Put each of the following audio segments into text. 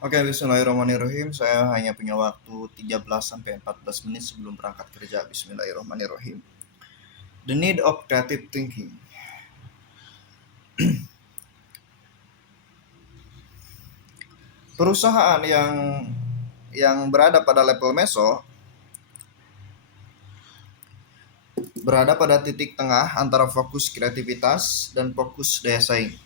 Oke, bismillahirrahmanirrahim. Saya hanya punya waktu 13 sampai 14 menit sebelum berangkat kerja. Bismillahirrahmanirrahim. The need of creative thinking. Perusahaan yang berada pada level meso berada pada titik tengah antara fokus kreativitas dan fokus daya saing.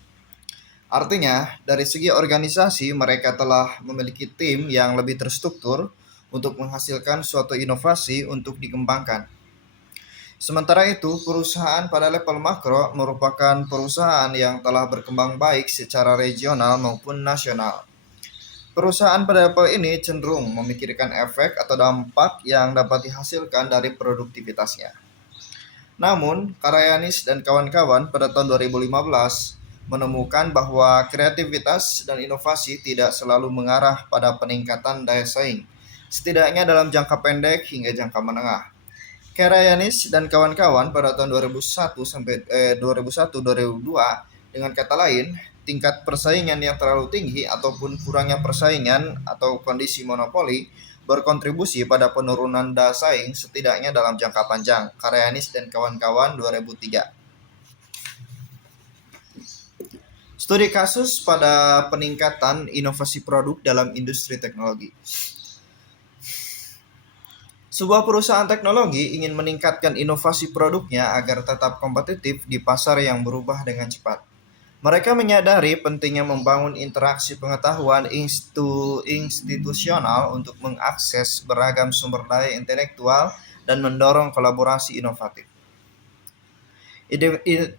Artinya, dari segi organisasi mereka telah memiliki tim yang lebih terstruktur untuk menghasilkan suatu inovasi untuk dikembangkan. Sementara itu, perusahaan pada level makro merupakan perusahaan yang telah berkembang baik secara regional maupun nasional. Perusahaan pada level ini cenderung memikirkan efek atau dampak yang dapat dihasilkan dari produktivitasnya. Namun, Karayanis dan kawan-kawan pada tahun 2015 menemukan bahwa kreativitas dan inovasi tidak selalu mengarah pada peningkatan daya saing, setidaknya dalam jangka pendek hingga jangka menengah. Karayanis dan kawan-kawan pada tahun 2001 sampai 2001-2002, dengan kata lain, tingkat persaingan yang terlalu tinggi ataupun kurangnya persaingan atau kondisi monopoli berkontribusi pada penurunan daya saing setidaknya dalam jangka panjang. Karayanis dan kawan-kawan 2003. Studi kasus pada peningkatan inovasi produk dalam industri teknologi. Sebuah perusahaan teknologi ingin meningkatkan inovasi produknya agar tetap kompetitif di pasar yang berubah dengan cepat. Mereka menyadari pentingnya membangun interaksi pengetahuan institusional untuk mengakses beragam sumber daya intelektual dan mendorong kolaborasi inovatif.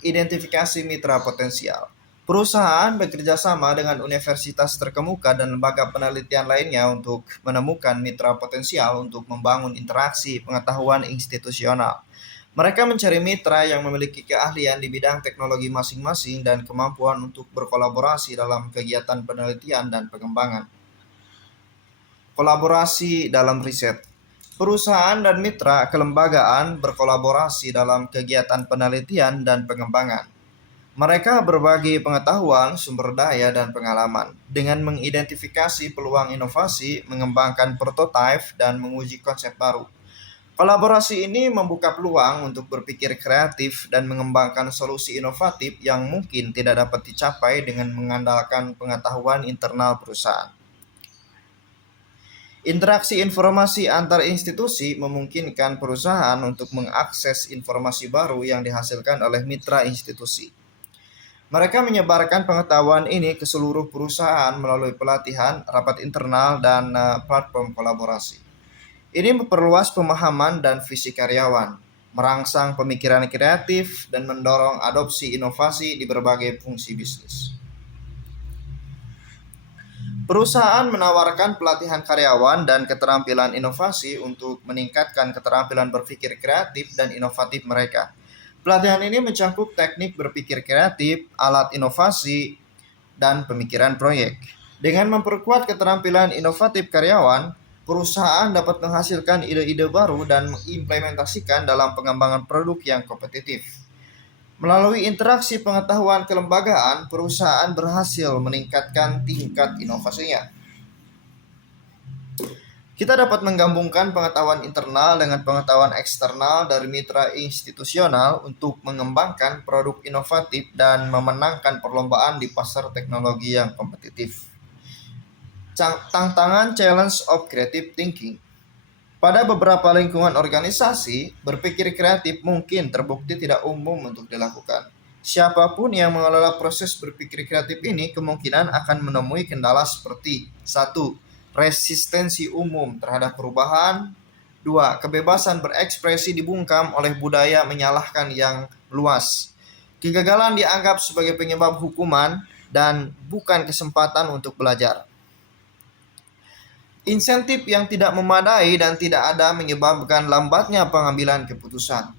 Identifikasi mitra potensial. Perusahaan bekerja sama dengan universitas terkemuka dan lembaga penelitian lainnya untuk menemukan mitra potensial untuk membangun interaksi pengetahuan institusional. Mereka mencari mitra yang memiliki keahlian di bidang teknologi masing-masing dan kemampuan untuk berkolaborasi dalam kegiatan penelitian dan pengembangan. Kolaborasi dalam riset. Perusahaan dan mitra kelembagaan berkolaborasi dalam kegiatan penelitian dan pengembangan. Mereka berbagi pengetahuan, sumber daya, dan pengalaman dengan mengidentifikasi peluang inovasi, mengembangkan prototipe, dan menguji konsep baru. Kolaborasi ini membuka peluang untuk berpikir kreatif dan mengembangkan solusi inovatif yang mungkin tidak dapat dicapai dengan mengandalkan pengetahuan internal perusahaan. Interaksi informasi antar institusi memungkinkan perusahaan untuk mengakses informasi baru yang dihasilkan oleh mitra institusi. Mereka menyebarkan pengetahuan ini ke seluruh perusahaan melalui pelatihan, rapat internal, dan platform kolaborasi. Ini memperluas pemahaman dan visi karyawan, merangsang pemikiran kreatif, dan mendorong adopsi inovasi di berbagai fungsi bisnis. Perusahaan menawarkan pelatihan karyawan dan keterampilan inovasi untuk meningkatkan keterampilan berpikir kreatif dan inovatif mereka. Pelatihan ini mencakup teknik berpikir kreatif, alat inovasi, dan pemikiran proyek. Dengan memperkuat keterampilan inovatif karyawan, perusahaan dapat menghasilkan ide-ide baru dan mengimplementasikan dalam pengembangan produk yang kompetitif. Melalui interaksi pengetahuan kelembagaan, perusahaan berhasil meningkatkan tingkat inovasinya. Kita dapat menggabungkan pengetahuan internal dengan pengetahuan eksternal dari mitra institusional untuk mengembangkan produk inovatif dan memenangkan perlombaan di pasar teknologi yang kompetitif. Tantangan challenge of creative thinking. Pada beberapa lingkungan organisasi, berpikir kreatif mungkin terbukti tidak umum untuk dilakukan. Siapapun yang mengelola proses berpikir kreatif ini kemungkinan akan menemui kendala seperti: 1. Resistensi umum terhadap perubahan. 2. Kebebasan berekspresi dibungkam oleh budaya menyalahkan yang luas. Kegagalan dianggap sebagai penyebab hukuman dan bukan kesempatan untuk belajar. Insentif yang tidak memadai dan tidak ada menyebabkan lambatnya pengambilan keputusan.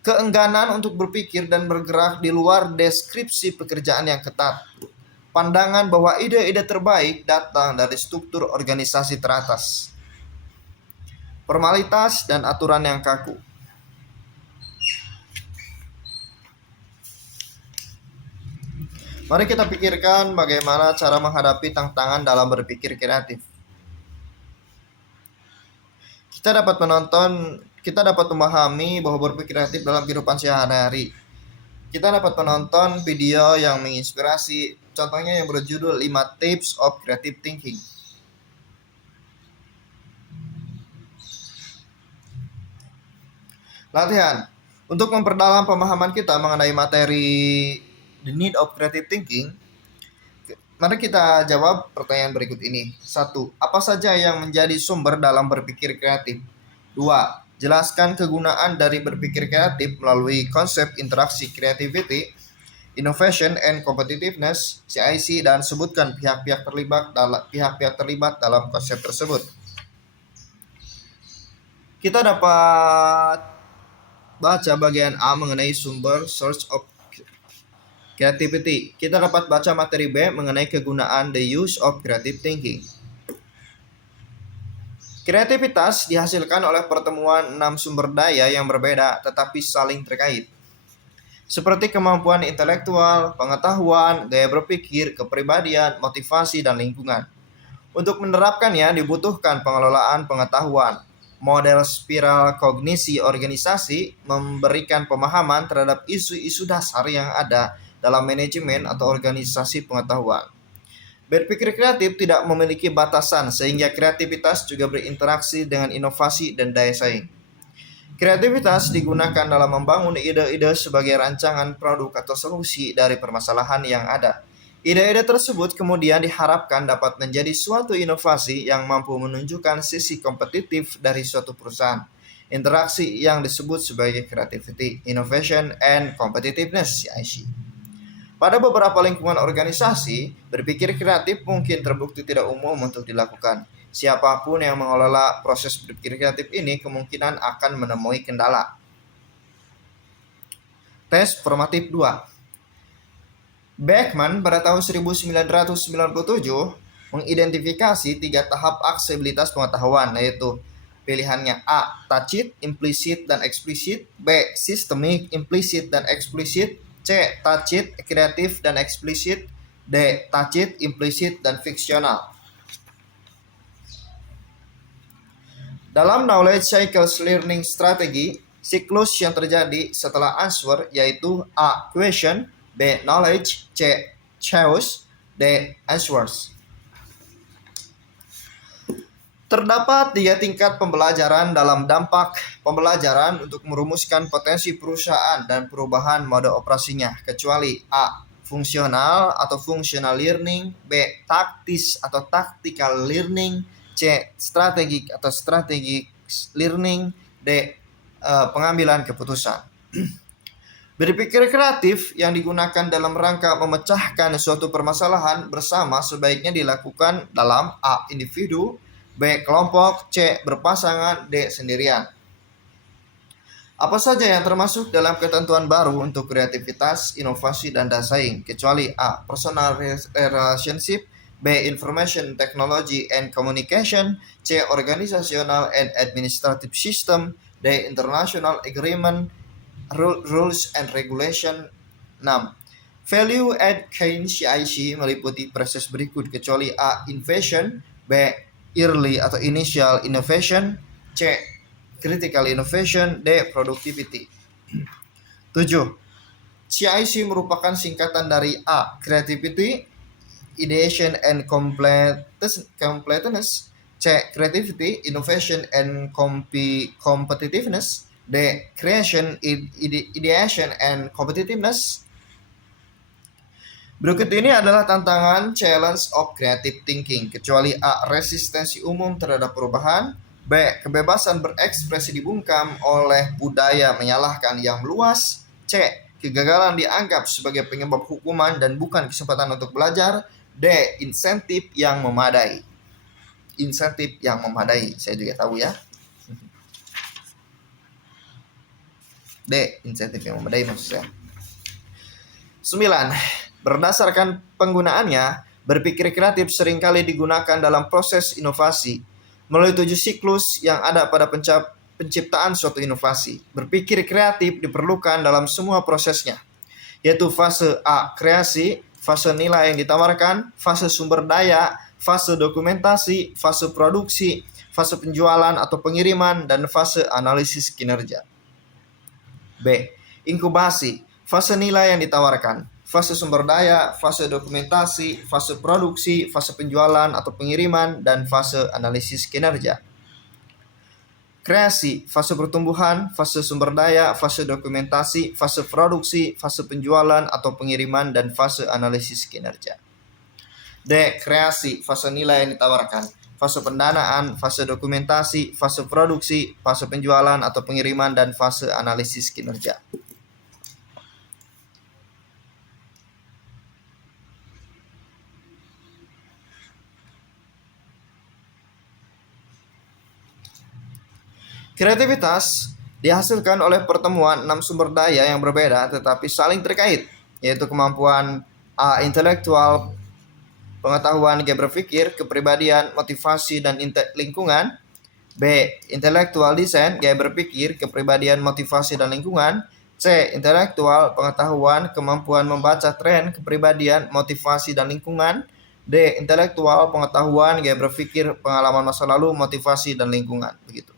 Keengganan untuk berpikir dan bergerak di luar deskripsi pekerjaan yang ketat. Pandangan bahwa ide-ide terbaik datang dari struktur organisasi teratas. Formalitas dan aturan yang kaku. Mari kita pikirkan bagaimana cara menghadapi tantangan dalam berpikir kreatif. Kita dapat memahami bahwa berpikir kreatif dalam kehidupan sehari-hari. Kita dapat menonton video yang menginspirasi, contohnya yang berjudul 5 Tips of Creative Thinking. Latihan. Untuk memperdalam pemahaman kita mengenai materi The Need of Creative Thinking, mari kita jawab pertanyaan berikut ini. 1. Apa saja yang menjadi sumber dalam berpikir kreatif? 2. Jelaskan kegunaan dari berpikir kreatif melalui konsep interaksi creativity, innovation and competitiveness, CIC, dan sebutkan pihak-pihak terlibat dalam konsep tersebut. Kita dapat baca bagian A mengenai sumber source of creativity. Kita dapat baca materi B mengenai kegunaan the use of creative thinking. Kreativitas dihasilkan oleh pertemuan 6 sumber daya yang berbeda tetapi saling terkait. Seperti kemampuan intelektual, pengetahuan, gaya berpikir, kepribadian, motivasi, dan lingkungan. Untuk menerapkannya dibutuhkan pengelolaan pengetahuan. Model spiral kognisi organisasi memberikan pemahaman terhadap isu-isu dasar yang ada dalam manajemen atau organisasi pengetahuan. Berpikir kreatif tidak memiliki batasan sehingga kreativitas juga berinteraksi dengan inovasi dan daya saing. Kreativitas digunakan dalam membangun ide-ide sebagai rancangan produk atau solusi dari permasalahan yang ada. Ide-ide tersebut kemudian diharapkan dapat menjadi suatu inovasi yang mampu menunjukkan sisi kompetitif dari suatu perusahaan. Interaksi yang disebut sebagai creativity, innovation, and competitiveness (CIC). Pada beberapa lingkungan organisasi, berpikir kreatif mungkin terbukti tidak umum untuk dilakukan. Siapapun yang mengelola proses berpikir kreatif ini kemungkinan akan menemui kendala. Tes formatif 2. Beckman pada tahun 1997 mengidentifikasi 3 tahap aksesibilitas pengetahuan, yaitu pilihannya A. Tacit, implisit, dan eksplisit. B. Sistemik, implisit, dan eksplisit. C. Tacit, kreatif, dan eksplisit. D. Tacit, implisit, dan fiksional. Dalam knowledge cycles learning strategy, siklus yang terjadi setelah answer yaitu A. Question, B. Knowledge, C. Choice, D. Answers. Terdapat 3 tingkat pembelajaran dalam dampak pembelajaran untuk merumuskan potensi perusahaan dan perubahan mode operasinya, kecuali A. Fungsional atau functional learning, B. Taktis atau tactical learning, C. Strategic atau strategic learning, D. Pengambilan keputusan. Berpikir kreatif yang digunakan dalam rangka memecahkan suatu permasalahan bersama sebaiknya dilakukan dalam A. Individu, B. Kelompok, C. Berpasangan, D. Sendirian. Apa saja yang termasuk dalam ketentuan baru untuk kreativitas, inovasi, dan daya saing, kecuali A. Personal relationship, B. Information technology and communication, C. Organizational and administrative system, D. International agreement, rules and regulation. 6. Value add chain CIC meliputi proses berikut, kecuali A. Innovation, B. Early atau initial innovation, C. Critical innovation, D. Productivity. 7. CIC merupakan singkatan dari A. Creativity, ideation and completeness, C. Creativity, innovation and competitiveness, D. Creation, ideation and competitiveness. Berikut ini adalah tantangan challenge of creative thinking, kecuali A. Resistensi umum terhadap perubahan, B. Kebebasan berekspresi dibungkam oleh budaya menyalahkan yang meluas, C. Kegagalan dianggap sebagai penyebab hukuman dan bukan kesempatan untuk belajar, D. Insentif yang memadai. Insentif yang memadai, saya juga tahu ya. D. Insentif yang memadai maksud saya. 9. Berdasarkan penggunaannya, berpikir kreatif seringkali digunakan dalam proses inovasi melalui 7 siklus yang ada pada penciptaan suatu inovasi. Berpikir kreatif diperlukan dalam semua prosesnya, yaitu fase A. Kreasi, fase nilai yang ditawarkan, fase sumber daya, fase dokumentasi, fase produksi, fase penjualan atau pengiriman, dan fase analisis kinerja. B. Inkubasi, fase nilai yang ditawarkan, fase sumber daya, fase dokumentasi, fase produksi, fase penjualan atau pengiriman, dan fase analisis kinerja. Kreasi, fase pertumbuhan, fase sumber daya, fase dokumentasi, fase produksi, fase penjualan atau pengiriman, dan fase analisis kinerja. D. Kreasi, fase nilai yang ditawarkan, fase pendanaan, fase dokumentasi, fase produksi, fase penjualan atau pengiriman, dan fase analisis kinerja. Kreativitas dihasilkan oleh pertemuan 6 sumber daya yang berbeda tetapi saling terkait, yaitu kemampuan A. Intelektual, pengetahuan gaya berpikir, kepribadian, motivasi, dan lingkungan. B. Intelektual desain, gaya berpikir, kepribadian, motivasi, dan lingkungan. C. Intelektual, pengetahuan, kemampuan membaca tren, kepribadian, motivasi, dan lingkungan. D. Intelektual, pengetahuan, gaya berpikir, pengalaman masa lalu, motivasi, dan lingkungan. Begitu.